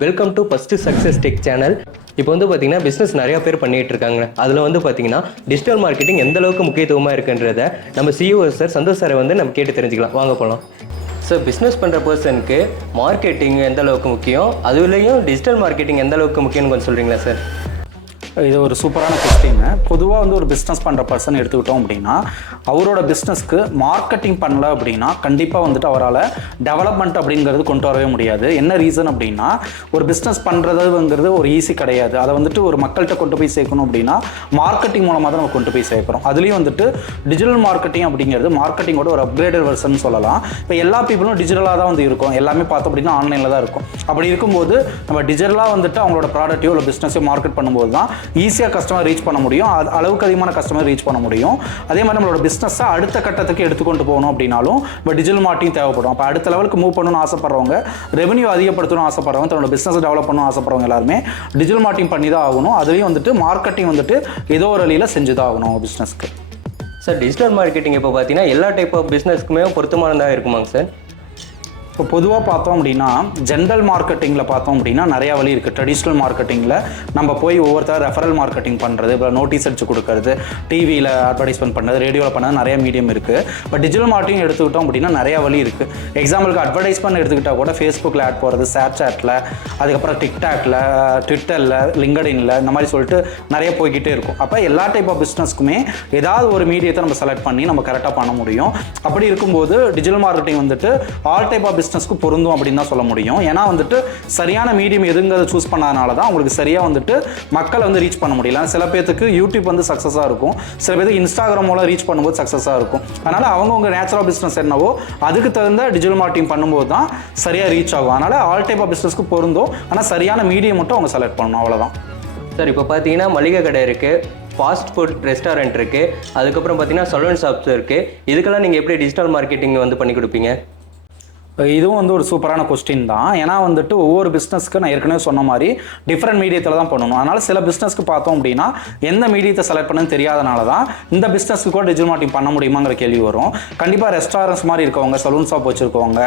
Welcome to first success tech channel இப்போ வந்து பார்த்தீங்கன்னா பிஸ்னஸ் நிறையா பேர் பண்ணிகிட்டு இருக்காங்க. அதில் வந்து பார்த்தீங்கன்னா டிஜிட்டல் மார்க்கெட்டிங் எந்த அளவுக்கு முக்கியத்துவமாக இருக்குன்றத நம்ம சிஇஓ சார் சந்தோஷ் சாரை வந்து நம்ம கேட்டு தெரிஞ்சுக்கலாம். வாங்க போகலாம் சார் பிஸ்னஸ் பண்ணுற பர்சனுக்கு மார்க்கெட்டிங் எந்த அளவுக்கு முக்கியம்? அதுலேயும் டிஜிட்டல் மார்க்கெட்டிங் எந்த அளவுக்கு முக்கியம்னு கொஞ்சம் சொல்கிறீங்களா சார் இது ஒரு சூப்பரான கொஸ்டின் பொதுவாக வந்து ஒரு பிஸ்னஸ் பண்ணுற பர்சன் எடுத்துக்கிட்டோம் அப்படின்னா அவரோட பிஸ்னஸ்க்கு மார்க்கெட்டிங் பண்ணல அப்படின்னா கண்டிப்பாக வந்துட்டு அவரால் டெவலப்மெண்ட் அப்படிங்கிறது கொண்டு வரவே முடியாது. என்ன ரீசன் அப்படின்னா ஒரு பிஸ்னஸ் பண்ணுறதுங்கிறது ஒரு ஈஸி கிடையாது. அதை வந்துட்டு ஒரு மக்கள்கிட்ட கொண்டு போய் சேர்க்கணும் அப்படின்னா மார்க்கெட்டிங் மூலமாக தான் நம்ம கொண்டு போய் சேர்க்குறோம். அதுலேயும் வந்துட்டு டிஜிட்டல் மார்க்கெட்டிங் அப்படிங்கிறது மார்க்கெட்டிங்கோட ஒரு அப்கிரேடட் வெர்ஷன் சொல்லலாம். இப்போ எல்லா பீப்புளும் டிஜிட்டலாக தான் வந்து இருக்கும். எல்லாமே பார்த்தோம் அப்படின்னா ஆன்லைனில் தான் இருக்கும். அப்படி இருக்கும்போது நம்ம டிஜிட்டலாக வந்துட்டு அவங்களோட ப்ராடக்ட்டையோ இல்லை பிஸ்னஸையோ மார்க்கெட் பண்ணும்போது தான் ஈஸியாக கஸ்டமர் ரீச் பண்ண முடியும். அது அளவுக்கு அதிகமான கஸ்டமர் ரீச் பண்ண முடியும். அதே மாதிரி நம்மளோட பிஸ்னஸை அடுத்த கட்டத்துக்கு எடுத்துக்கொண்டு போகணும் அப்படின்னாலும் இப்போ டிஜிட்டல் மார்க்கெட்டிங் தேவைப்படும். அப்போ அடுத்த லெவலுக்கு மூவ் பண்ணணும்னு ஆசைப்படுறவங்க ரெவன்யூ அதிகப்படுத்தணும்னு ஆசைப்படுறவங்க தன்னோட பிஸ்னஸ் டெவலப் பண்ணணும் ஆசைப்படுறவங்க எல்லாருமே டிஜிட்டல் மார்க்கெட்டிங் பண்ணி தான் ஆகணும். அதுலேயும் வந்துட்டு மார்க்கெட்டிங் வந்துட்டு ஏதோ ஒரு வழியில் செஞ்சு தான் ஆகணும் அவங்க பிஸ்னஸ்க்கு சார் டிஜிட்டல் மார்க்கெட்டிங் இப்போ பார்த்தீங்கன்னா எல்லா டைப் ஆஃப் பிஸ்னஸ்க்குமே பொருத்தமானதாக இருக்குமாங்க சார் இப்போ பொதுவாக பார்த்தோம் அப்படின்னா ஜென்ரல் மார்க்கெட்டிங்கில் பார்த்தோம் அப்படின்னா நிறையா வழி இருக்குது ட்ரெடிஷ்னல் மார்க்கெட்டிங்கில் நம்ம போய் ஒவ்வொருத்தர் ரெஃபரல் மார்க்கெட்டிங் பண்ணுறது இப்போ நோட்டீஸ் அடிச்சு கொடுக்கறது டிவியில் அட்வர்டைஸ்மெண்ட் பண்ணுறது ரேடியோவில் பண்ணது நிறைய மீடியம் இருக்குது இப்போ டிஜிட்டல் மார்க்கெட்டிங் எடுத்துக்கிட்டோம் அப்படின்னா நிறைய வழி இருக்குது எக்ஸாம்பிளுக்கு அட்வர்டைஸ்மெண்ட் எடுத்துக்கிட்டால் கூட ஃபேஸ்புக்கில் ஆட் போகிறது ஸ்னாப்சாட்டில் அதுக்கப்புறம் டிக்டாக்ல ட்விட்டரில் லிங்கடின்ல இந்த மாதிரி சொல்லிட்டு நிறைய போய்கிட்டே இருக்கும். அப்போ எல்லா டைப் ஆஃப் பிஸ்னஸ்க்குமே ஏதாவது ஒரு மீடியத்தை நம்ம செலக்ட் பண்ணி நம்ம கரெக்டாக பண்ண முடியும். அப்படி இருக்கும்போது டிஜிட்டல் மார்க்கெட்டிங் வந்துட்டு ஆல் டைப் ஆஃப் பிஸ்னஸ்க்கு பொருந்தும் அப்படின்னு தான் சொல்ல முடியும். ஏன்னா வந்துட்டு சரியான மீடியம் எதுங்கிறத சூஸ் பண்ணாதனால தான் உங்களுக்கு சரியாக வந்துட்டு மக்களை வந்து ரீச் பண்ண முடியல. சில பேர்த்துக்கு யூடியூப் வந்து சக்ஸஸாக இருக்கும். சில பேருக்கு இன்ஸ்டாகிராம் மூலம் ரீச் பண்ணும்போது சக்ஸஸாக இருக்கும். அதனால் அவங்கவுங்க நேச்சுரல் பிஸ்னஸ் என்னவோ அதுக்கு தகுந்த டிஜிட்டல் மார்க்கெட்டிங் பண்ணும்போது தான் சரியாக ரீச் ஆகும். அதனால் ஆல் டைப் ஆஃப் பிஸ்னஸ்க்கு பொருந்தும். ஆனால் சரியான மீடியம் மட்டும் அவங்க செலக்ட் பண்ணணும். அவ்வளோதான் சார் இப்போ பார்த்தீங்கன்னா மளிகை கடை இருக்குது ஃபாஸ்ட் ஃபுட் ரெஸ்டாரண்ட் இருக்குது அதுக்கப்புறம் பார்த்தீங்கன்னா சலூன் ஷாப்ஸ் இருக்குது இதுக்கெல்லாம் நீங்கள் எப்படி டிஜிட்டல் மார்க்கெட்டிங் வந்து பண்ணி கொடுப்பீங்க? இதுவும் வந்து ஒரு சூப்பரான கொஸ்டின் தான். ஏன்னா வந்துட்டு ஒவ்வொரு பிஸ்னஸ்க்கு நான் ஏற்கனவே சொன்ன மாதிரி டிஃப்ரெண்ட் மீடியத்தில் தான் பண்ணணும். அதனால் சில பிஸ்னஸ்க்கு பார்த்தோம் அப்படின்னா எந்த மீடியத்தை செலக்ட் பண்ணுன்னு தெரியாதனால தான் இந்த பிஸ்னஸ்க்கு கூட டிஜிட்டல் மார்க்கெட்டிங் பண்ண முடியுமாங்கிற கேள்வி வரும். கண்டிப்பாக ரெஸ்டாரண்ட்ஸ் மாதிரி இருக்கவங்க சலூன் ஷாப் வச்சுருக்கவங்க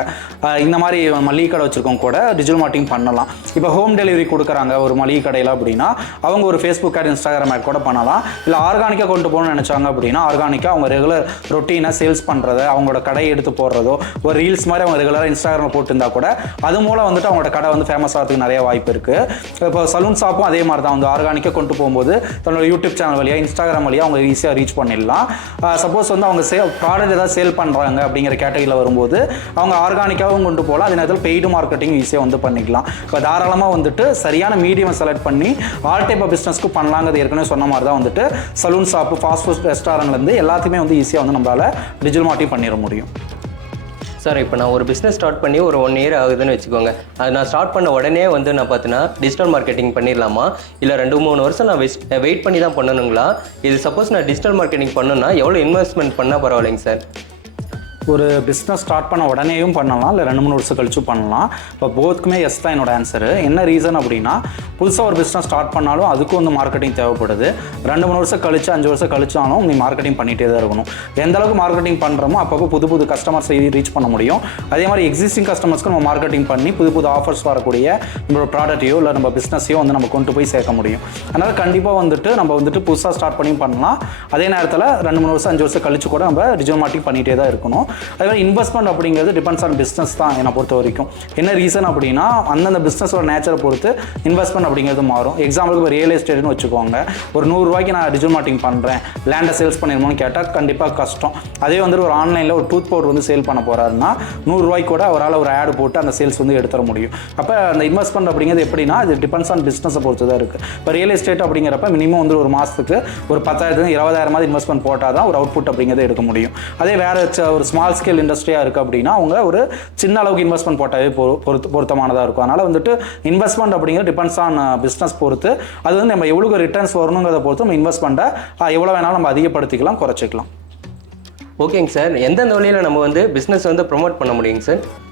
இந்த மாதிரி மளிகை கடை வச்சுருக்கவங்க கூட டிஜிட்டல் மார்க்கெட்டிங் பண்ணலாம். இப்போ ஹோம் டெலிவரி கொடுக்குறாங்க ஒரு மளிகை கடையில் அப்படின்னா அவங்க ஒரு ஃபேஸ்புக் ஆட் இன்ஸ்டாகிராம் ஆட் கூட பண்ணலாம். இல்லை ஆர்கானிக்காக கொண்டு போகணும்னு நினச்சாங்க அப்படின்னா ஆர்கானிக்காக அவங்க ரெகுலர் ரொட்டீனாக சேல்ஸ் பண்ணுறதை அவங்களோட கடையை எடுத்து போடுறதோ ஒரு ரீல்ஸ் மாதிரி அவங்க ஏதாவது இன்ஸ்டாகிராமில் போட்டிருந்தா கூட அது மூலம் வந்துட்டு அவங்களோட கடை வந்து ஃபேமஸ் ஆகிறதுக்கு நிறைய வாய்ப்பு இருக்குது இப்போ சலூன் ஷாப்பும் அதே மாதிரி தான் வந்து ஆர்கானிக்காக கொண்டு போகும்போது தன்னோட யூடியூப் சேனல் வழியாக இன்ஸ்டாகிராம் வழியாக அவங்க ஈஸியாக ரீச் பண்ணிடலாம். சப்போஸ் வந்து அவங்க சே ப்ராடக்ட் ஏதாவது சேல் பண்ணுறாங்க அப்படிங்கிற கேட்டகரியில் வரும்போது அவங்க ஆர்கானிக்காகவும் கொண்டு போகலாம். அதே நேரத்தில் பெய்டு மார்க்கெட்டிங் ஈஸியாக வந்து பண்ணிக்கலாம். இப்போ தாராளமாக வந்துட்டு சரியான மீடியம் செலக்ட் பண்ணி ஆல் டைப் ஆஃப் பிஸ்னஸ்க்கு பண்ணலாங்கிறது ஏற்கனவே சொன்ன மாதிரி தான் வந்துட்டு சலூன் ஷாப்பு ஃபாஸ்ட் ஃபுட் ரெஸ்டாரண்ட்லேருந்து எல்லாத்தையுமே வந்து ஈஸியாக வந்து நம்மளால் டிஜிட்டல் மார்க்கெட்டிங் பண்ணிட முடியும். சார் இப்போ நான் ஒரு பிஸ்னஸ் ஸ்டார்ட் பண்ணி ஒரு ஒன் இயர் ஆகுதுன்னு வச்சுக்கோங்க. அது நான் ஸ்டார்ட் பண்ண உடனே வந்து நான் பார்த்தீங்கன்னா டிஜிட்டல் மார்க்கெட்டிங் பண்ணிடலாமா? இல்லை ரெண்டு மூணு வருஷம் நான் வெயிட் பண்ணி தான் பண்ணணுங்களா? இது சப்போஸ் நான் டிஜிட்டல் மார்க்கெட்டிங் பண்ணணும்னா எவ்வளோ இன்வெஸ்ட்மெண்ட் பண்ணால் பரவாயில்லைங்க சார். ஒரு பிஸ்னஸ் ஸ்டார்ட் பண்ண உடனேயும் பண்ணலாம் இல்லை ரெண்டு மூணு வருஷம் கழிச்சு பண்ணலாம். இப்போ போத்துக்குமே எஸ் தான் என்னோட ஆன்சரு என்ன ரீசன் அப்படின்னா புதுசாக ஒரு பிஸ்னஸ் ஸ்டார்ட் பண்ணாலும் அதுக்கும் வந்து மார்க்கெட்டிங் தேவைப்படுது. ரெண்டு மூணு வருஷம் கழிச்சு அஞ்சு வருஷம் கழிச்சாலும் நீ மார்க்கெட்டிங் பண்ணிகிட்டே தான் இருக்கணும். எந்த அளவுக்கு மார்க்கெட்டிங் பண்ணுறோமோ அப்பப்போ புது புது கஸ்டமர்ஸை ரீச் பண்ண முடியும். அதே மாதிரி எக்ஸிஸ்டிங் கஸ்டமர்ஸ்க்கு நம்ம மார்க்கெட்டிங் பண்ணி புது புது ஆஃபர்ஸ் வரக்கூடிய நம்மளோட ப்ராடக்ட்டையோ இல்லை நம்ம பிஸ்னஸையோ வந்து நம்ம கொண்டு போய் சேர்க்க முடியும். அதனால் கண்டிப்பாக வந்துட்டு நம்ம வந்துட்டு புதுசாக ஸ்டார்ட் பண்ணி பண்ணலாம். அதே நேரத்தில் ரெண்டு மூணு வருஷம் அஞ்சு வருஷம் கழிச்சு கூட நம்ம டிஜிட்டல் மார்க்கெட்டிங் பண்ணிகிட்டே தான் இருக்கணும். அதே மாதிரி இன்வெஸ்ட்மெண்ட் அப்படிங்கிறது டிபெண்ட்ஸ் ஆன் பிஸ்னஸ் தான் என்னை பொறுத்த வரைக்கும். என்ன ரீசன் அப்படின்னா அந்தந்த பிஸ்னஸோட நேச்சரை பொறுத்து இன்வெஸ்ட்மெண்ட் அப்படிங்கிறது மாறும். எக்ஸாம்பிளுக்கு இப்போ ரியல் எஸ்டேட்னு வச்சுக்கோங்க. ஒரு நூறுரூவாய்க்கு நான் டிஜிட்டல் மார்க்கிங் பண்ணுறேன் லேண்டை சேல்ஸ் பண்ணிருமோன்னு கேட்டால் கண்டிப்பாக கஷ்டம். அதே வந்துட்டு ஒரு ஆன்லைனில் ஒரு டூத் பவுடர் வந்து சேல் பண்ண போகிறாருன்னா நூறுரூவாய்க்கு கூட அவரால் ஒரு ஆடு போட்டு அந்த சேல்ஸ் வந்து எடுத்துட முடியும். அப்போ அந்த இன்வெஸ்ட்மெண்ட் அப்படிங்கிறது எப்படின்னா இது டிபெண்ட்ஸ் ஆன் பிஸ்னஸை பொறுத்து தான் இருக்குது இப்போ ரியல் எஸ்டேட் அப்படிங்கிறப்ப மினிமம் வந்து ஒரு மாதத்துக்கு ஒரு பத்தாயிரத்துலேருந்து இருபதாயிரமாவது இன்வெஸ்ட்மெண்ட் போட்டால் தான் ஒரு அவுட்புட் அப்படிங்கிறத எடுக்க முடியும். அதே வேறு ஒரு ஸ்மால் ஸ்கேல் இண்டஸ்ட்ரியாக இருக்குது அப்படின்னா அவங்க ஒரு சின்ன அளவுக்கு இன்வெஸ்ட்மெண்ட் போட்டாவே பொரு- பொருத்து பொருத்தமானதாக இருக்கும். அதனால் வந்துட்டு இன்வெஸ்ட்மெண்ட் அப்படிங்கிறது டிபெண்ட்ஸ் ஆன் பிஸ்னஸ் பொறுத்து அது வந்து நம்ம எவ்வளோ ரிட்டர்ன்ஸ் வரணுங்கிறத பொறுத்து நம்ம இன்வெஸ்ட்மெண்ட்டை எவ்வளோ வேணாலும் நம்ம அதிகப்படுத்திக்கலாம் குறைச்சிக்கலாம். ஓகேங்க சார். எந்தெந்த வழியில் நம்ம வந்து பிஸ்னஸ் வந்து ப்ரொமோட் பண்ண முடியுங்க சார்?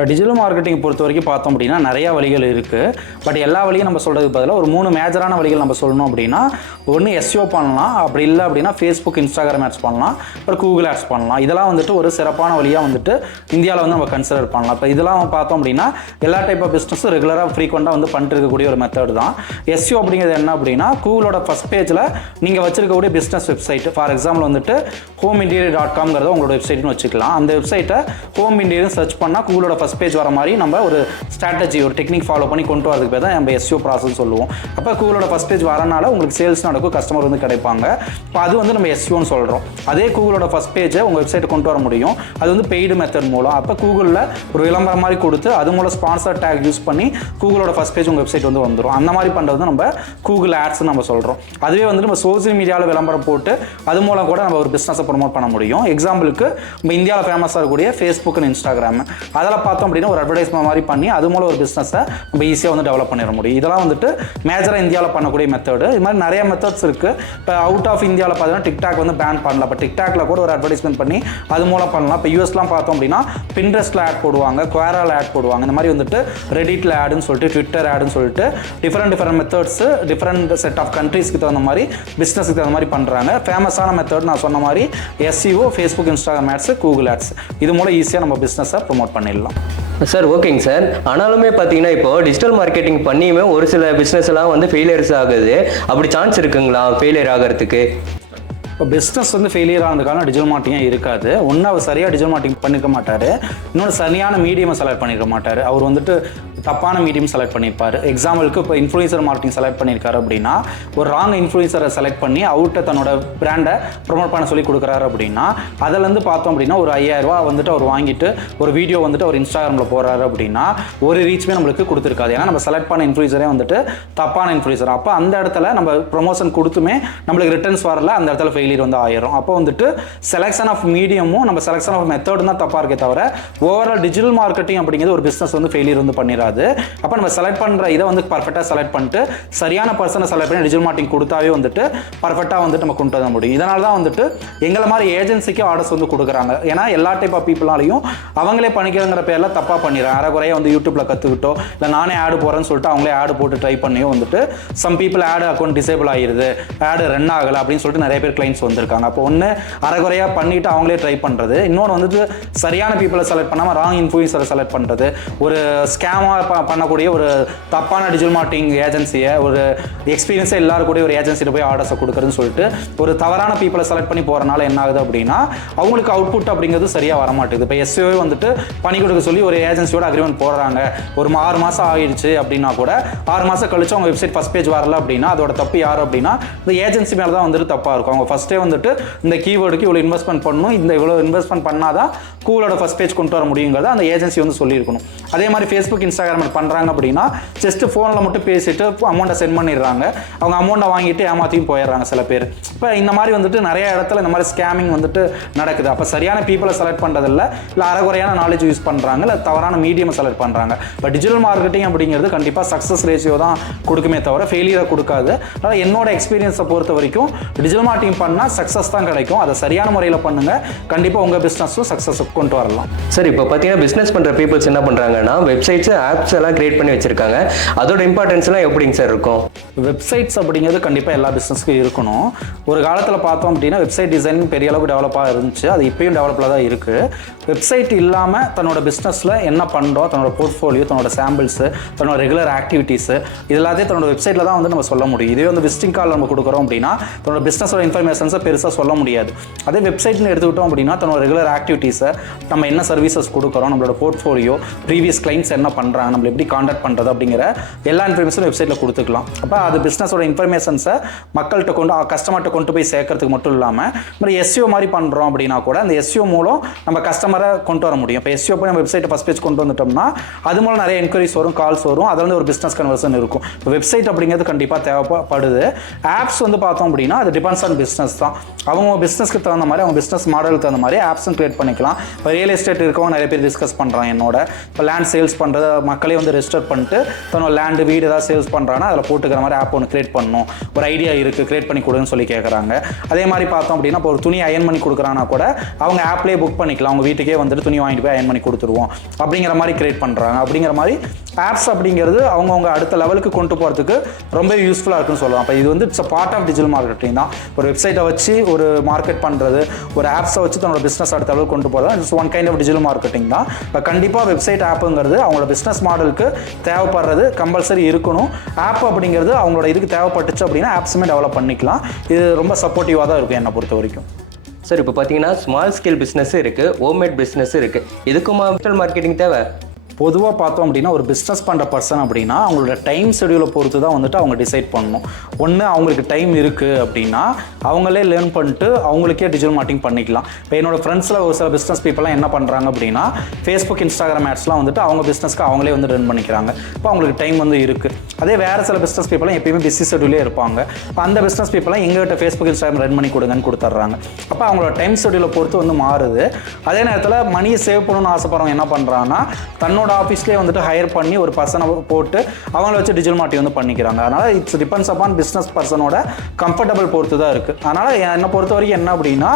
டிஜிட்டல் மார்க்கெட்டிங் பொறுத்த வரைக்கும் பார்த்தோம் அப்படின்னா நிறைய வழிகள் இருக்குது பட் எல்லா வழியும் நம்ம சொல்கிறதுக்கு பதிலாக ஒரு மூணு மேஜரான வழிகள் நம்ம சொல்லணும் அப்படின்னா ஒன்று எஸ்யோ பண்ணலாம். அப்படி இல்லை அப்படின்னா ஃபேஸ்புக் இன்ஸ்டாகிராம் ஆட்ஸ் பண்ணலாம். அப்புறம் கூகுள் ஆட்ஸ் பண்ணலாம். இதெல்லாம் வந்துட்டு ஒரு சிறப்பான வழியாக வந்துட்டு இந்தியாவில் வந்து நம்ம கன்சிடர் பண்ணலாம். இப்போ இதெல்லாம் பார்த்தோம் அப்படின்னா எல்லா டைப் ஆஃப் பிஸ்னஸும் ரெகுலராக ஃப்ரீக்வெண்ட்டாக வந்து பண்ணிட்டு இருக்கக்கூடிய ஒரு மெத்தட் தான். எஸ்யோ அப்படிங்கிறது என்ன அப்படின்னா கூகுளோட ஃபஸ்ட் பேஜில் நீங்கள் வச்சிருக்கக்கூடிய பிஸ்னஸ் வெப்சைட் ஃபார் எக்ஸாம்பிள் வந்துட்டு ஹோம் இன்டீரியர் டாட் காம்ங்கிறத உங்களோட வெப்சைட்னு வச்சுக்கலாம். அந்த வெப்சைட்டை ஹோம் இன்டீரியர் சர்ச் பண்ணால் கூகுளோட ஃபஸ்ட் பேஜ் வர மாதிரி நம்ம ஒரு ஸ்ட்ராட்டஜி ஒரு டெக்னிக் ஃபாலோ பண்ணி கொண்டு வரதுக்கு பேர் தான் நம்ம எஸ்யூ ப்ராசஸ் சொல்லுவோம். அப்போ கூகுளோட ஃபஸ்ட் பேஜ் வரனால உங்களுக்கு சேல்ஸ் நடக்கும் கஸ்டமர் வந்து கிடைப்பாங்க. இப்போ அது வந்து நம்ம எஸ்யூன்னு சொல்கிறோம் அதே கூகுளோட ஃபஸ்ட் பேஜை உங்கள் வெப்சைட் கொண்டு வர முடியும். அது வந்து பெய்டு மெத்தட் மூலம். அப்போ கூகுளில் ஒரு விளம்பரம் மாதிரி கொடுத்து அது மூலம் ஸ்பான்சர் டேக் யூஸ் பண்ணி கூகுளோட ஃபஸ்ட் பேஜ் உங்கள் வெப்சைட் வந்து வந்துடும் அந்த மாதிரி பண்ணுறது நம்ம கூகுள் ஆட்ஸ்னு நம்ம சொல்கிறோம் அதுவே வந்து நம்ம சோசியல் மீடியாவில் விளம்பரம் போட்டு அது மூலம் கூட நம்ம ஒரு பிஸ்னஸை ப்ரொமோட் பண்ண முடியும். எக்ஸாம்பிளுக்கு நம்ம இந்தியாவில் ஃபேமஸாக இருக்கக்கூடிய ஃபேஸ்புக் அண்ட் இன்ஸ்டாகிராம் அதில் பார்த்தோம் அப்படின்னா ஒரு அட்வர்டைஸ்மெண்ட் மாதிரி பண்ணி அது மூலம் ஒரு பிஸ்னஸை நம்ம ஈஸியாக வந்து டெவலப் பண்ணிட முடியும். இதெல்லாம் வந்துட்டு மேஜராக இந்தியாவில் பண்ணக்கூடிய மெத்தடு இது மாதிரி நிறைய மெத்தட்ஸ் இருக்குது இப்போ அவுட் ஆஃப் இந்தியாவில் பார்த்தீங்கன்னா டிக்டாக் வந்து பேன் பண்ணலாம். இப்போ டிக்டாக்ல கூட ஒரு அட்வர்டைஸ்மெண்ட் பண்ணி அது மூலம் பண்ணலாம். இப்போ யூஎஸ்லாம் பார்த்தோம் அப்படின்னா பின்ட்ரெஸ்ட்டில் ஆட் போடுவாங்க குவேரால் ஆட் போடுவாங்க. இந்த மாதிரி வந்துட்டு ரெடிட்டில் ஆடுன்னு சொல்லிட்டு ட்விட்டர் ஆடுன்னு சொல்லிட்டு different different methods different set of கண்ட்ரீஸ்க்கு தகுந்த மாதிரி பிஸ்னஸ்க்கு தகுந்த மாதிரி பண்ணுறாங்க ஃபேமஸான மெத்தட் நான் சொன்ன மாதிரி SEO Facebook Instagram ads Google ads இது மூலம் ஈஸியாக நம்ம பிஸ்னஸை ப்ரொமோட் பண்ணிடலாம். சார் ஓகேங்க சார். ஆனாலுமே பார்த்தீங்கன்னா இப்போ டிஜிட்டல் மார்க்கெட்டிங் பண்ணியுமே ஒரு சில பிஸ்னஸ் எல்லாம் வந்து ஃபெயிலியர்ஸ் ஆகுது. அப்படி சான்ஸ் இருக்குங்களா ஃபெயிலியர் ஆகிறதுக்கு? இப்போ பிஸ்னஸ் வந்து ஃபெயிலியர் ஆனதுக்கான டிஜிட்டல் மார்க்கெட்டிங்கே இருக்காது. ஒன்று அவர் சரியாக டிஜிட்டல் மார்க்கெட்டிங் பண்ணிக்க மாட்டார். இன்னொன்று சரியான மீடியமை செலக்ட் பண்ணிக்க மாட்டார். அவர் வந்துட்டு தப்பான மீடியம் செலக்ட் பண்ணியிருப்பார். எக்ஸாம்பிளுக்கு இப்போ இன்ஃப்ளூயன்சர் மார்க்கெட்டிங் செலக்ட் பண்ணியிருக்காரு அப்படின்னா ஒரு ராங் இன்ஃப்ளூயன்சரை செலக்ட் பண்ணி அவர்கிட்ட தன்னோட பிராண்டை ப்ரொமோட் பண்ண சொல்லி கொடுக்குறாரு அப்படின்னா அதுலேருந்து பார்த்தோம் அப்படின்னா ஒரு ஐயாயிரம் ரூபா வந்துட்டு அவர் வாங்கிட்டு ஒரு வீடியோ வந்துட்டு அவர் இன்ஸ்டாகிராமில் போடுறாரு அப்படின்னா ஒரு ரீச்மே நம்மளுக்கு கொடுத்துருக்காது. ஏன்னா நம்ம செலக்ட் பண்ண இன்ஃப்ளூயன்சரே வந்துட்டு தப்பான இன்ஃப்ளூயன்சர் அப்போ அந்த இடத்துல நம்ம ப்ரொமோஷன் கொடுத்துமே நம்மளுக்கு ரிட்டர்ன்ஸ் வரல அந்த இடத்துல ஃபெயிலியர் வந்து ஆயிரும். அப்போ வந்துட்டு செலெக்ஷன் ஆஃப் மீடியமும் நம்ம செலெக்ஷன் ஆஃப் மெத்தடும் தான் தப்பாக இருக்கே தவிர ஓவரால் டிஜிட்டல் மார்க்கெட்டிங் அப்படிங்கிறது ஒரு பிஸ்னஸ் வந்து ஃபெயிலியர் வந்து பண்ணிடாது அப்போ நம்ம செலக்ட் பண்ணுற இதை வந்து பர்ஃபெக்டாக செலக்ட் பண்ணிட்டு சரியான பர்சனை செலக்ட் பண்ணி டிஜிட்டல் மார்க்கிங் கொடுத்தாவே வந்துட்டு பர்ஃபெக்டாக வந்துட்டு நம்ம கொண்டு வர முடியும். இதனால தான் வந்துட்டு எங்களை மாதிரி ஏஜென்சிக்கு ஆர்டர்ஸ் வந்து கொடுக்குறாங்க. ஏன்னா எல்லா டைப் ஆஃப் பீப்புளாலையும் அவங்களே பண்ணிக்கிறங்கிற பேரில் தப்பாக பண்ணிடுறாங்க. அரைக்குறையாக வந்து யூடியூப்பில் கற்றுக்கிட்டோ இல்லை நானே ஆடு போகிறேன்னு சொல்லிட்டு அவங்களே ஆடு போட்டு ட்ரை பண்ணியும் வந்துட்டு some people ad account disable ஆகிடுது ஆடு ரன் ஆகலை அப்படின்னு சொல்லிட்டு நிறைய பேர் கிளைண்ட்ஸ் வந்திருக்காங்க. அப்போ ஒன்று அரைகுறையாக பண்ணிவிட்டு அவங்களே ட்ரை பண்ணுறது இன்னொன்று வந்துட்டு சரியான பீப்புளை செலக்ட் பண்ணாமல் ராங் இன்ஃப்ளூயன்ஸரை செலக்ட் பண்ணுறது ஒரு ஸ்கேமாக பண்ணக்கூடிய ஒரு தப்பான டிஜிட்டல் மார்க்கெட்டிங் ஏஜென்சியை ஒரு எக்ஸ்பீரியன்ஸே எல்லாரும் கூட ஒரு ஏஜென்சியில் போய் ஆர்டர்ஸை கொடுக்குறதுன்னு சொல்லிட்டு ஒரு தவறான பீப்பிளை செலக்ட் பண்ணி போகிறனால என்ன ஆகுது அப்படின்னா அவங்களுக்கு அவுட்புட் அப்படிங்கிறது சரியாக வர மாட்டேங்குது இப்போ எஸ்ஓவே வந்துட்டு பண்ணி கொடுக்க சொல்லி ஒரு ஏஜென்சியோட அக்ரிமெண்ட் போடுறாங்க. ஒரு ஆறு மாதம் ஆயிடுச்சு அப்படின்னா கூட ஆறு மாதம் கழிச்சு அவங்க வெப்சைட் ஃபஸ்ட் பேஜ் வரல அப்படின்னா அதோட தப்பு யார் அப்படின்னா இந்த ஏஜென்சி மேலே தான் வந்துட்டு தப்பாக இருக்கும். அவங்க ஃபஸ்ட்டே வந்துட்டு இந்த கீவேர்டுக்கு இவ்வளோ இன்வெஸ்ட்மெண்ட் பண்ணணும் இந்த இவ்வளோ இன்வெஸ்ட்மெண்ட் பண்ணாதான் கூலோட ஃபஸ்ட் பேஜ் கொண்டு வர முடியுங்கிறத அந்த ஏஜென்சி வந்து சொல்லியிருக்கணும். அதே மாதிரி ஃபேஸ்புக் இன்ஸ்டாகிராம் பண்ணுறாங்க அப்படின்னா ஜஸ்ட் ஃபோனில் மட்டும் பேசிட்டு அமௌண்ட்டை சென்ட் பண்ணிடுறாங்க. அவங்க அமௌண்ட்டை வாங்கிட்டு ஏமாற்றியும் போயிடுறாங்க சில பேர். இப்போ இந்த மாதிரி வந்துட்டு நிறைய இடத்துல இந்த மாதிரி ஸ்கேமிங் வந்துட்டு நடக்குது. அப்போ சரியான பீப்புளை செலக்ட் பண்ணுறதில்ல இல்லை அரைகுறையான நாலேஜ் யூஸ் பண்ணுறாங்க இல்லை தவறான மீடியம் செலக்ட் பண்ணுறாங்க இப்போ டிஜிட்டல் மார்க்கெட்டிங் அப்படிங்கிறது கண்டிப்பாக சக்ஸஸ் ரேஷியோ தான் கொடுக்குமே தவிர ஃபெயிலியரை கொடுக்காது. அதனால் என்னோட எக்ஸ்பீரியன்ஸை பொறுத்த வரைக்கும் டிஜிட்டல் மார்க்கெட்டிங் பண்ணால் சக்ஸஸ் தான் கிடைக்கும். அதை சரியான முறையில் பண்ணுங்கள் கண்டிப்பாக உங்கள் பிஸ்னஸும் சக்ஸஸ் கொண்டு வரலாம். சரி இப்போ பார்த்தீங்கன்னா பிஸ்னஸ் பண்ணுற பீப்புள்ஸ் என்ன பண்ணுறாங்கன்னா வெப்சைட்ஸ் ஆப்ஸ் எல்லாம் கிரியேட் பண்ணி வச்சிருக்காங்க. அதோட இம்பார்ட்டன்ஸ்லாம் எப்படிங்க சார் இருக்கும்? வெப்சைட்ஸ் அப்படிங்கிறது கண்டிப்பாக எல்லா பிஸ்னஸ்க்கும் இருக்கணும். ஒரு காலத்தில் பார்த்தோம் அப்படின்னா வெப்சைட் டிசைன் பெரிய அளவுக்கு டெவலப்பாக இருந்துச்சு. அது இப்பயும் டெவலப்பில் தான் இருக்குது வெப்சைட் இல்லாமல் தன்னோட பிஸ்னஸில் என்ன பண்ணுறோம் தன்னோட போர்ட்ஃபோலியோ தன்னோட சாம்பிள்ஸு தன்னோட ரெகுலர் ஆக்டிவிட்டீஸு இது எல்லாத்தையும் தன்னோட வெப்சைட்டில் தான் வந்து நம்ம சொல்ல முடியும். இதே வந்து விசிட்டிங் கார்டு நம்ம கொடுக்குறோம் அப்படின்னா தன்னோட பிஸ்னஸோட இன்ஃபர்மேஷன்ஸை பெருசாக சொல்ல முடியாது. அதே வெப்சைட்னு எடுத்துக்கிட்டோம் அப்படின்னா தன்னோட ரெகுலர் ஆக்டிவிட்டீஸை நம்ம என்ன சர்வீசஸ் கொடுக்குறோம்? நம்மளோட போர்ட்ஃபோலியோ ப்ரீவியஸ் கிளைண்ட்ஸ் என்ன பண்ணுறாங்க நம்மளை எப்படி காண்டாக்ட் பண்ணுறது அப்படிங்கிற எல்லா இன்ஃபர்மேஷனும் வெப்சைட்டில் கொடுத்துக்கலாம். அப்போ அது பிஸ்னஸோட இன்ஃபர்மேஷன்ஸை மக்கள்கிட்ட கொண்டு கஸ்டமர்கிட்ட கொண்டு போய் சேர்க்கறதுக்கு மட்டும் இல்லாமல் மாதிரி எஸ்சிஓ மாதிரி பண்ணுறோம் அப்படின்னா கூட அந்த எஸ்சிஓ மூலம் நம்ம கஸ்டமரை கொண்டு வர முடியும். இப்போ எஸ்சிஓ போய் நம்ம வெப்சைட்டை ஃபஸ்ட் பேஜ் கொண்டு வந்துட்டோம்னா அது மூலம் நிறைய என்கொயரிஸ் வரும் கால்ஸ் வரும் அதில் வந்து ஒரு பிஸ்னஸ் கன்வர்சன் இருக்கும். இப்போ வெப்சைட் அப்படிங்கிறது கண்டிப்பாக தேவைப்படுது. ஆப்ஸ் வந்து பார்த்தோம் அப்படின்னா அது டிபெண்ட்ஸ் ஆன் பிஸ்னஸ் தான். அவங்க பிஸ்னஸ்க்கு தகுந்த மாதிரி அவங்க பிஸ்னஸ் மாடலுக்கு தகுந்த மாதிரி ஆப்ஸும் கிரியேட் பண்ணிக்கலாம். இப்போ ரியல் எஸ்டேட் இருக்கவங்க நிறைய பேர் டிஸ்கஸ் பண்ணுறாங்க என்னோட. இப்போ லேண்ட் சேல்ஸ் பண்ணுறது மக்களே வந்து ரெஜிஸ்டர் பண்ணிட்டு தன்னோட லேண்டு வீடு ஏதாவது சேல்ஸ் பண்ணுறாங்கன்னா அதில் போட்டுக்கிற மாதிரி ஆப் ஒன்று கிரியேட் பண்ணணும். ஒரு ஐடியா இருக்குது கிரியேட் பண்ணி கொடுங்கன்னு சொல்லி கேட்குறாங்க அதே மாதிரி பார்த்தோம் அப்படின்னா இப்போ ஒரு துணி அயன் பண்ணி கொடுக்குறாங்கன்னா கூட அவங்க ஆப்லேயே புக் பண்ணிக்கலாம். அவங்க வீட்டுக்கே வந்துட்டு துணி வாங்கிட்டு போய் அயன் பண்ணி கொடுத்துருவோம். அப்படிங்கிற மாதிரி கிரியேட் பண்ணுறாங்க அப்படிங்கிற மாதிரி ஆப்ஸ் அப்படிங்கிறது அவங்கவுங்க அடுத்த லெவலுக்கு கொண்டு போகிறதுக்கு ரொம்ப யூஸ்ஃபுல்லாக இருக்குன்னு சொல்லலாம். அப்போ இது வந்து it's part of digital marketing தான். ஒரு வெப்சைட்டை வச்சு ஒரு மார்க்கெட் பண்ணுறது ஒரு ஆப்ஸை வச்சு தன்னோட பிஸ்னஸ் அடுத்த அளவுக்கு கொண்டு போகிறது it's one kind of digital marketing தான். இப்போ கண்டிப்பாக வெப்சைட் ஆப்புங்கிறது அவங்களோட பிஸ்னஸ் மாடலுக்கு தேவைப்படுறது கம்பல்சரி இருக்கணும். ஆப் அப்படிங்கிறது அவங்களோட இதுக்கு தேவைப்பட்டுச்சு அப்படின்னா ஆப்ஸுமே டெவலப் பண்ணிக்கலாம். இது ரொம்ப சப்போர்ட்டிவாக தான் இருக்கும் என்னை பொறுத்த வரைக்கும். சார் இப்போ பார்த்தீங்கன்னா ஸ்மால் ஸ்கேல் பிஸ்னஸ்ஸும் இருக்குது ஹோம்மேட் பிஸ்னஸ்ஸும் இருக்குது இதுக்குமா டிஜிட்டல் மார்க்கெட்டிங் தேவை? பொதுவாக பார்த்தோம் அப்படின்னா ஒரு பிஸ்னஸ் பண்ணுற பர்சன் அப்படின்னா அவங்களோட டைம் ஷெடியூலை பொறுத்து தான் வந்துட்டு அவங்க டிசைட் பண்ணணும். ஒன்று அவங்களுக்கு டைம் இருக்குது அப்படின்னா அவங்களே லேர்ன் பண்ணிட்டு அவங்களுக்கே டிஜிட்டல் மார்க்கிங் பண்ணிக்கலாம். இப்போ என்னோட ஃப்ரெண்ட்ஸில் ஒரு சில பிஸ்னஸ் பீப்புளெலாம் என்ன பண்ணுறாங்க அப்படின்னா ஃபேஸ்புக் இன்ஸ்டாகிராம் ஆட்ஸ்லாம் வந்துட்டு அவங்க பிஸ்னஸ்க்கு அவங்களே வந்து ரன் பண்ணிக்கிறாங்க. இப்போ அவங்களுக்கு டைம் வந்து இருக்குது அதே வேறு சில பிஸ்னஸ் பீப்புளெலாம் எப்பயுமே பிஸி ஷெடியூலே இருப்பாங்க. இப்போ அந்த பிஸ்னஸ் பீப்புளெலாம் எங்கள்கிட்ட ஃபேஸ்புக் இன்ஸ்டாகிராம் ரன் பண்ணி கொடுங்கன்னு கொடுத்துட்றாங்க. அப்போ அவங்களோட டைம் ஷெடியூலை பொறுத்து வந்து மாறுது. அதே நேரத்தில் மணியை சேவ் பண்ணணும்னு ஆசைப்படுறவங்க என்ன பண்ணுறாங்கன்னா தன்னோட ஆஃபீஸ்லேயே வந்துட்டு ஹையர் பண்ணி ஒரு பர்சனை போட்டு அவங்கள வச்சு டிஜிட்டல் மார்க்கெட்டிங் வந்து பண்ணிக்கிறாங்க. அதனால் இட்ஸ் டிபெண்ட்ஸ் அப்பான் பிஸ்னஸ் பர்சனோட கம்ஃபர்டபுள் பொறுத்து தான் இருக்குது அதனால் என்னை பொறுத்த வரைக்கும் என்ன அப்படின்னா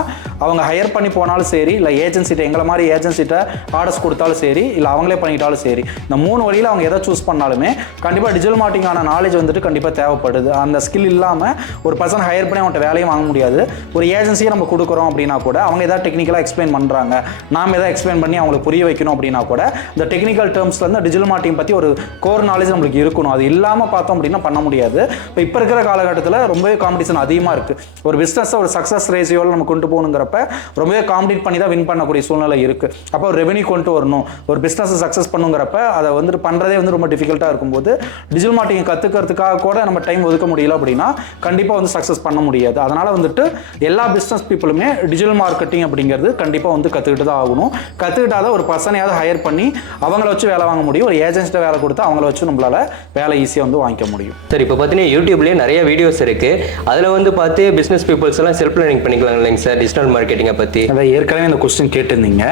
அவங்க ஹையர் பண்ணி போனாலும் சரி இல்லை ஏஜென்சிட்ட எங்களை மாதிரி ஏஜென்சிட்ட ஆர்டர்ஸ் கொடுத்தாலும் சரி இல்லை அவங்களே பண்ணிக்கிட்டாலும் சரி இந்த மூணு வழியில் அவங்க எதை சூஸ் பண்ணாலுமே கண்டிப்பாக டிஜிட்டல் மார்க்கெட்டிங்கான நாலேஜ் வந்துட்டு கண்டிப்பாக தேவைப்படுது. அந்த ஸ்கில் இல்லாமல் ஒரு பர்சன் ஹையர் பண்ணி அவன்கிட்ட வேலையும் வாங்க முடியாது. ஒரு ஏஜென்சியை நம்ம கொடுக்குறோம் அப்படின்னா கூட அவங்க எதாவது டெக்னிக்கலாக எக்ஸ்பிளைன் பண்ணுறாங்க நாம் எதாவது எக்ஸ்பிளைன் பண்ணி அவங்களுக்கு புரிய வைக்கணும் அப்படின்னா கூட இந்த டெக்னிக்கல் டேர்ம்ஸ்லேருந்து டிஜிட்டல் மார்க்கெட்டிங் பற்றி ஒரு கோர் நாலேஜ் நம்மளுக்கு இருக்கணும். அது இல்லாமல் பார்த்தோம் அப்படின்னா பண்ண முடியாது. இப்போ இப்போ இருக்கிற காலகட்டத்தில் ரொம்பவே காம்படிஷன் அதிகமாக இருக்குது ஒரு பிஸ்னஸை ஒரு சக்ஸஸ் ரேஷியோவில் நம்ம கொண்டு போகணுங்கிறப்ப ரொம்பவே காம்படிட் பண்ணி தான் வின் பண்ணக்கூடிய சூழ்நிலை இருக்குது அப்போ ஒரு ரெவன்யூ கொண்டு வரணும். ஒரு பிஸ்னஸை சக்ஸஸ் பண்ணுங்கிறப்ப அதை வந்துட்டு பண்ணுறதே வந்து ரொம்ப டிஃபிகல்ட்டாக இருக்கும்போது டிஜிட்டல் மார்க்கெட்டிங் கற்றுக்கிறதுக்காக கூட நம்ம டைம் ஒதுக்க முடியல அப்படின்னா கண்டிப்பாக வந்து சக்ஸஸ் பண்ண முடியாது. அதனால் வந்துட்டு எல்லா பிஸ்னஸ் பீப்புளுமே டிஜிட்டல் மார்க்கெட்டிங் அப்படிங்கிறது கண்டிப்பாக வந்து கற்றுக்கிட்டு தான் ஆகணும். கற்றுக்கிட்டாதான் ஒரு பர்சனையாவது ஹையர் பண்ணி அவங்க அவங்கள வச்சு வேலை வாங்க முடியும். ஒரு ஏஜென்சிட்ட வேலை கொடுத்து அவங்கள வச்சு நம்மளால வேலை ஈஸியாக வந்து வாங்கிக்க முடியும். சார் இப்போ பார்த்தீங்கன்னா யூடியூப்லேயே நிறைய வீடியோஸ் இருக்குது அதில் வந்து பார்த்து பிஸ்னஸ் பீப்புள்ஸ் எல்லாம் செல்ஃப் லேர்னிங் பண்ணிக்கலாம் இல்லைங்க சார் டிஜிட்டல் மார்க்கெட்டிங்கை பற்றி அதான் ஏற்கனவே இந்த கொஸ்டின் கேட்டிருந்தீங்க.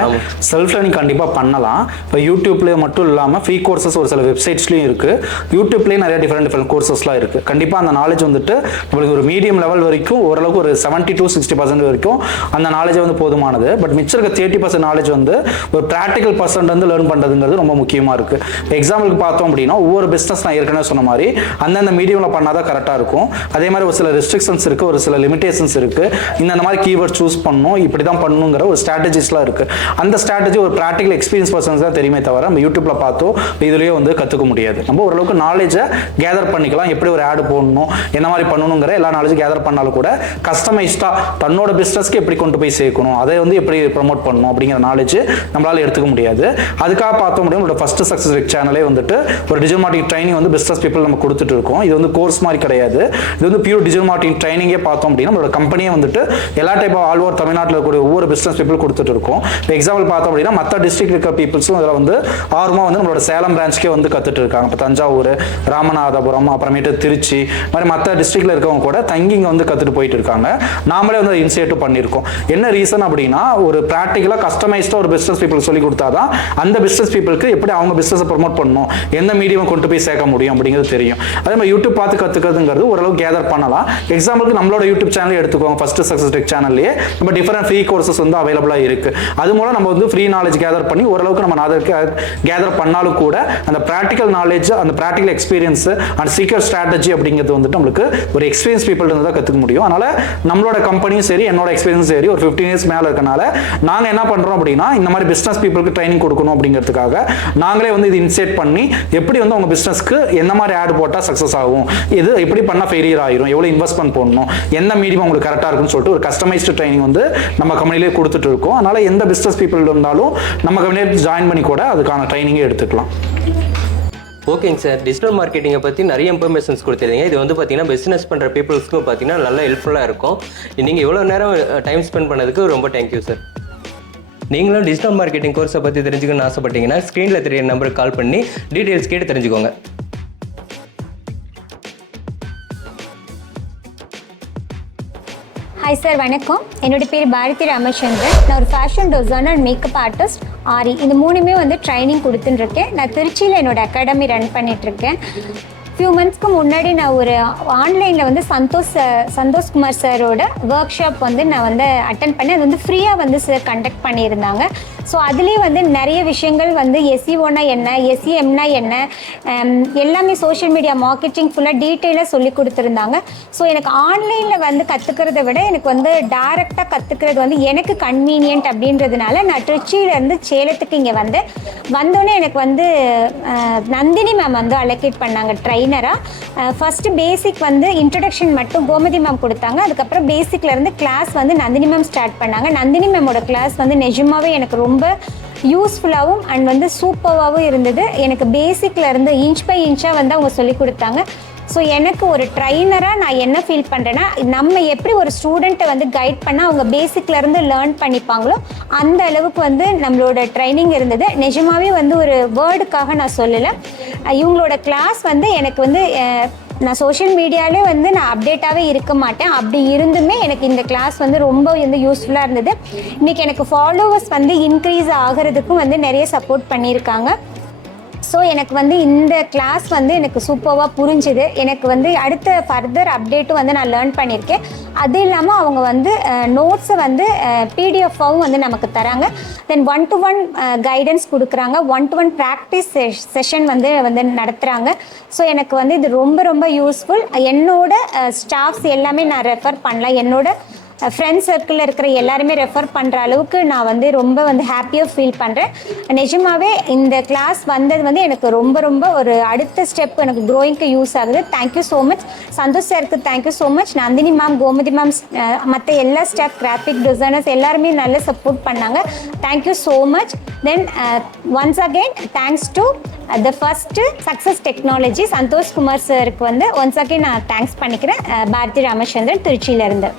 செல்ஃப் லேர்னிங் கண்டிப்பாக பண்ணலாம். இப்போ யூடியூப்லேயே மட்டும் இல்லாமல் ஃப்ரீ கோர்சஸ் ஒரு சில வெப்சைட்ஸ்லையும் இருக்குது யூடியூப்லேயே நிறைய டிஃப்ரெண்ட் டிஃப்ரெண்ட் கோர்சஸ்லாம் இருக்குது கண்டிப்பாக அந்த நாலேஜ் வந்துட்டு நம்மளுக்கு ஒரு மீடியம் லெவல் வரைக்கும் ஓரளவுக்கு ஒரு செவன்ட்டி டு சிக்ஸ்டி பர்சன்ட் வரைக்கும் அந்த நாலேஜ் வந்து போதுமானது. பட் மிச்சம் இருக்க தேர்ட்டி பர்சன்ட் நாலேஜ் வந்து ஒரு ப்ராக்டிக்கல் பர்சன்ட் வந்து லேர்ன் பண்ணுறதுங்கிறது ரொம்ப முக்கியமாக இருக்குது எக்ஸாம்பிளுக்கு பார்த்தோம் அப்படின்னா ஒவ்வொரு பிஸ்னஸ் நான் ஏற்கனவே சொன்ன மாதிரி அந்தந்த மீடியமில் பண்ணால் தான் கரெக்டாக இருக்கும். அதே மாதிரி ஒரு சில ரெஸ்ட்ரிக்ஷன்ஸ் இருக்குது ஒரு சில லிமிடேஷன்ஸ் இருக்குது இந்த மாதிரி கீவேர்ட் சூஸ் பண்ணணும் இப்படி தான் பண்ணணுங்கிற ஒரு ஸ்ட்ராட்டஜிஸ்லாம் இருக்குது அந்த ஸ்ட்ராட்டஜி ஒரு ப்ராக்டிகல் எக்ஸ்பீரியன்ஸ் பர்சன்ஸ் தான் தெரியுமே தவிர நம்ம யூடியூப்பில் பார்த்தோ இதுலேயே வந்து கற்றுக்க முடியாது. நம்ம ஓரளவுக்கு நாலேஜை கேதர் பண்ணிக்கலாம் எப்படி ஒரு ஆடு போடணும் என்ன மாதிரி பண்ணணுங்கிற எல்லா நாலேஜும் கேதர் பண்ணாலும் கூட கஸ்டமைஸ்டாக தன்னோட பிஸ்னஸ்க்கு எப்படி கொண்டு போய் சேர்க்கணும் அதை வந்து எப்படி ப்ரமோட் பண்ணணும் அப்படிங்கிற நாலேஜ் நம்மளால் எடுத்துக்க முடியாது. அதுக்காக பார்த்தோம் அப்படின்னா நம்மளோட ஃபஸ்ட்டு சக்ஸஸ் சேனலே வந்துட்டு ஒரு டிஜிட்டல் மார்க்கெட்டிங் ட்ரைனிங் வந்து பிஸ்னஸ் பீப்பிள் நம்ம கொடுத்துட்டு இருக்கோம். இது வந்து கோர்ஸ் மாதிரி கிடையாது. இது வந்து பியூர் டிஜிட்டல் மார்க்கெட்டிங் ட்ரைனிங்கே பார்த்தோம் அப்படின்னா நம்மளோட கம்பெனியே வந்துட்டு எல்லா டைப் ஆல் ஓவர் தமிழ்நாட்டில் இருக்கக்கூடிய ஒவ்வொரு பிஸ்னஸ் பீப்பிள் கொடுத்துட்டு இருக்கோம். இப்போ எக்ஸாம்பிள் பார்த்தோம் அப்படின்னா மற்ற டிஸ்ட்ரிக்ட் இருக்க பீப்புள்ஸும் இதில் வந்து ஆர்வமாக வந்து நம்மளோட சேலம் பிரான்ச்சுக்கே வந்து கற்றுட்டு இருக்காங்க. இப்போ தஞ்சாவூர் ராமநாதபுரம் அப்புறமேட்டு திருச்சி இந்த மாதிரி மற்ற டிஸ்ட்ரிக்ட்ல இருக்கவங்க கூட தங்கி இங்கே வந்து கற்றுட்டு போயிட்டு இருக்காங்க. நாமளே வந்து இனிஷியேட்டிவ் பண்ணியிருக்கோம். என்ன ரீசன் அப்படின்னா ஒரு ப்ராக்டிக்கலாக கஸ்டமைஸ்டாக ஒரு பிஸ்னஸ் பீப்புள் சொல்லி கொடுத்தாதான் அந்த பிஸ்னஸ் பீப்புளுக்கு எப்படி அவங்க பிஸ்னஸை ப்ரொமோட் பண்ணணும்? எந்த மீடியம் கொண்டு போய் சேர்க்க முடியும் அப்படிங்கிறது தெரியும். அதே மாதிரி யூடியூப் பார்த்து கற்றுக்கிறதுங்கிறது ஓரளவு கேதர் பண்ணலாம். எக்ஸாம்பிளுக்கு நம்மளோட யூடியூப் சேனல் எடுத்துக்கோங்க. ஃபர்ஸ்ட் சக்ஸஸ் டெக் சேனல்லையே நம்ம டிஃப்ரெண்ட் ஃப்ரீ கோர்சஸ் வந்து அவைலபிளாக இருக்குது அது மூலம் நம்ம வந்து ஃப்ரீ நாலேஜ் கேதர் பண்ணி ஓரளவுக்கு நம்ம அதற்கு கேதர் பண்ணாலும் கூட அந்த ப்ராக்டிக்கல் நாலேஜ் அந்த ப்ராக்டிக்கல் எக்ஸ்பீரியன்ஸ் அண்ட் சீக்கிரம் ஸ்ட்ராட்டஜி அப்படிங்கிறது வந்துட்டு நம்மளுக்கு ஒரு எக்ஸ்பீரியன்ஸ் பீப்புள் இருந்து தான் கற்றுக்க முடியும். அதனால் நம்மளோட கம்பெனியும் சரி என்னோட எக்ஸ்பீரியன்ஸ் சரி ஒரு ஃபிஃப்டீன் இயர்ஸ் மேலே இருக்கனால நாங்கள் என்ன பண்ணுறோம் அப்படின்னா இந்த மாதிரி பிஸ்னஸ் பீப்புளுக்கு ட்ரைனிங் கொடுக்கணும் அப்படிங்கிறதுக்காக நாங்களே வந்து இது இன்சேட் பண்ணி எப்படி வந்து உங்கள் பிஸ்னஸ்க்கு எந்த மாதிரி ஆட் போட்டால் சக்ஸஸ் ஆகும்? இது எப்படி பண்ணால் ஃபெயிலியர் ஆயிரும்? எவ்வளோ இன்வெஸ்ட்மெண்ட் போடணும்? எந்த மீடியம் உங்களுக்கு கரெக்டாக இருக்குன்னு சொல்லிட்டு ஒரு கஸ்டமைஸ்டு ட்ரைனிங் வந்து நம்ம கம்பெனிலே கொடுத்துட்டு இருக்கோம். அதனால எந்த பிஸ்னஸ் பீப்புள் இருந்தாலும் நம்ம கம்பெனியில் ஜாயின் பண்ணி கூட அதுக்கான ட்ரைனிங்கே எடுத்துக்கலாம். ஓகேங்க சார். டிஜிட்டல் மார்க்கெட்டிங்கை பற்றி நிறைய இன்ஃபர்மேஷன்ஸ் கொடுத்துருந்தீங்க. இது வந்து பார்த்தீங்கன்னா பிஸ்னஸ் பண்ணுற பீப்புள்ஸ்க்கும் பார்த்தீங்கன்னா நல்லா ஹெல்ப்ஃபுல்லாக இருக்கும். நீங்கள் இவ்வளோ நேரம் டைம் ஸ்பெண்ட் பண்ணதுக்கு ரொம்ப தேங்க்யூ சார் நீங்களும் டிஜிட்டல் மார்க்கெட்டிங் கோர்ஸை பற்றி தெரிஞ்சுக்கணும்னு ஆசைப்பட்டீங்கன்னா ஸ்க்ரீனில் தெரியுற நம்பருக்கு கால் பண்ணி டீட்டெயில்ஸ் கேட்டு தெரிஞ்சுக்கோங்க. ஹாய் சார் வணக்கம். என்னோட பேர் பாரதி ராமச்சந்திரன். நான் ஒரு fashion designer and makeup artist aari. இந்த மூணுமே வந்து ட்ரைனிங் கொடுத்துட்டுருக்கேன் நான் திருச்சியில் என்னோட அகாடமி ரன் பண்ணிகிட்ருக்கேன் ஃபியூ மந்த்ஸ்க்கு முன்னாடி நான் ஒரு ஆன்லைனில் வந்து சந்தோஷ் சந்தோஷ்குமார் சாரோட ஒர்க் ஷாப் வந்து நான் வந்து அட்டன் பண்ணேன். அது வந்து ஃப்ரீயாக வந்து சார் கண்டக்ட் பண்ணியிருந்தாங்க. ஸோ அதுலேயே வந்து நிறைய விஷயங்கள் வந்து எஸ்இஓனா என்ன எஸ்இஎம்னா என்ன எல்லாமே சோஷியல் மீடியா மார்க்கெட்டிங் ஃபுல்லாக டீட்டெயிலாக சொல்லி கொடுத்துருந்தாங்க. ஸோ எனக்கு ஆன்லைனில் வந்து கற்றுக்கிறத விட எனக்கு வந்து டைரெக்டாக கற்றுக்கிறது வந்து எனக்கு கன்வீனியன்ட் அப்படின்றதுனால நான் திருச்சியிலேருந்து சேலத்துக்கு இங்கே வந்தேன் வந்தோடனே எனக்கு வந்து நந்தினி மேம் வந்து அலோகேட் பண்ணாங்க ட்ரை ட்ரைனராக ஃபஸ்ட்டு பேசிக் வந்து இன்ட்ரடக்ஷன் மட்டும் கோமதி மேம் கொடுத்தாங்க. அதுக்கப்புறம் பேசிக்லேருந்து கிளாஸ் வந்து நந்தினி மேம் ஸ்டார்ட் பண்ணாங்க. நந்தினி மேமோட கிளாஸ் வந்து நிஜமாவே எனக்கு ரொம்ப யூஸ்ஃபுல்லாகவும் அண்ட் வந்து சூப்பராகவும் இருந்தது. எனக்கு பேசிக்லேருந்து இன்ச் பை இன்ச்சாக வந்து அவங்க சொல்லி கொடுத்தாங்க. ஸோ எனக்கு ஒரு ட்ரைனராக நான் என்ன ஃபீல் பண்ணுறேன்னா நம்ம எப்படி ஒரு ஸ்டூடெண்ட்டை வந்து கைட் பண்ணால் அவங்க பேசிக்லேருந்து லேர்ன் பண்ணிப்பாங்களோ அந்த அளவுக்கு வந்து நம்மளோட ட்ரைனிங் இருந்தது. நிஜமாகவே வந்து ஒரு வேர்டுக்காக நான் சொல்லலை. இவங்களோட கிளாஸ் வந்து எனக்கு வந்து நான் சோஷியல் மீடியாவிலே வந்து நான் அப்டேட்டாகவே இருக்க மாட்டேன். அப்படி இருந்துமே எனக்கு இந்த கிளாஸ் வந்து ரொம்ப வந்து யூஸ்ஃபுல்லாக இருந்தது. இன்றைக்கி எனக்கு ஃபாலோவர்ஸ் வந்து இன்க்ரீஸ் ஆகிறதுக்கும் வந்து நிறைய சப்போர்ட் பண்ணியிருக்காங்க. ஸோ எனக்கு வந்து இந்த கிளாஸ் வந்து எனக்கு சூப்பராக புரிஞ்சுது. எனக்கு வந்து அடுத்த ஃபர்தர் அப்டேட்டும் வந்து நான் லேர்ன் பண்ணியிருக்கேன் அது இல்லாமல் அவங்க வந்து நோட்ஸை வந்து பிடிஎஃபாகவும் வந்து நமக்கு தராங்க. Then one to one guidance கொடுக்குறாங்க. One to one practice session வந்து வந்து நடத்துகிறாங்க ஸோ எனக்கு வந்து இது ரொம்ப ரொம்ப யூஸ்ஃபுல் என்னோட ஸ்டாஃப்ஸ் எல்லாமே நான் ரெஃபர் பண்ணலாம். என்னோட ஃப்ரெண்ட்ஸ் சர்க்கிளில் இருக்கிற எல்லாருமே ரெஃபர் பண்ணுற அளவுக்கு நான் வந்து ரொம்ப வந்து ஹாப்பியாக ஃபீல் பண்ணுறேன் நிஜமாகவே இந்த கிளாஸ் வந்தது வந்து எனக்கு ரொம்ப ரொம்ப ஒரு அடுத்த ஸ்டெப் எனக்கு க்ரோயிங்க்கு யூஸ் ஆகுது. Thank you so much Santhosh சாருக்கு thank you so much Nandhini ma'am Gomathi ma'am மற்ற எல்லா ஸ்டாஃப் கிராஃபிக் டிசைனர்ஸ் எல்லாருமே நல்லா சப்போர்ட் பண்ணாங்க. Thank you so much then once again thanks to the first success technology Santhosh Kumar சாருக்கு வந்து once again நான் thanks பண்ணிக்கிறேன். பாரதி ராமச்சந்திரன் திருச்சியிலேருந்து